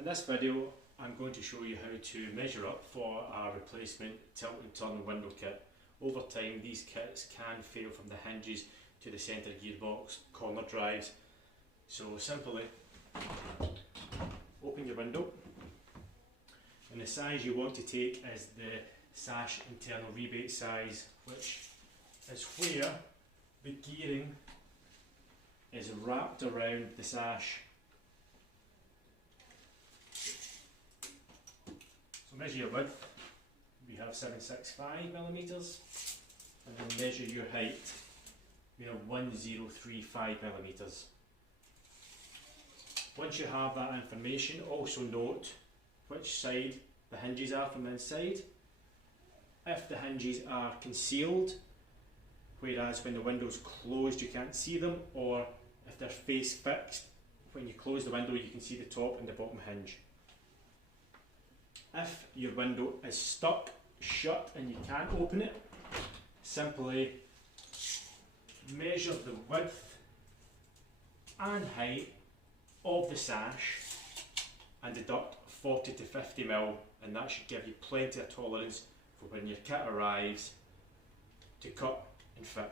In this video I'm going to show you how to measure up for a replacement tilt and turn window kit. Over time these kits can fail from the hinges to the centre gearbox, corner drives. So simply open your window, and the size you want to take is the sash internal rebate size, which is where the gearing is wrapped around the sash. So measure your width, we have 765mm, and then measure your height, we have 1035mm. Once you have that information, also note which side the hinges are from inside. If the hinges are concealed, whereas when the window's closed you can't see them, or if they're face fixed, when you close the window you can see the top and the bottom hinge. If your window is stuck shut and you can't open it, simply measure the width and height of the sash and deduct 40 to 50mm, and that should give you plenty of tolerance for when your kit arrives to cut and fit.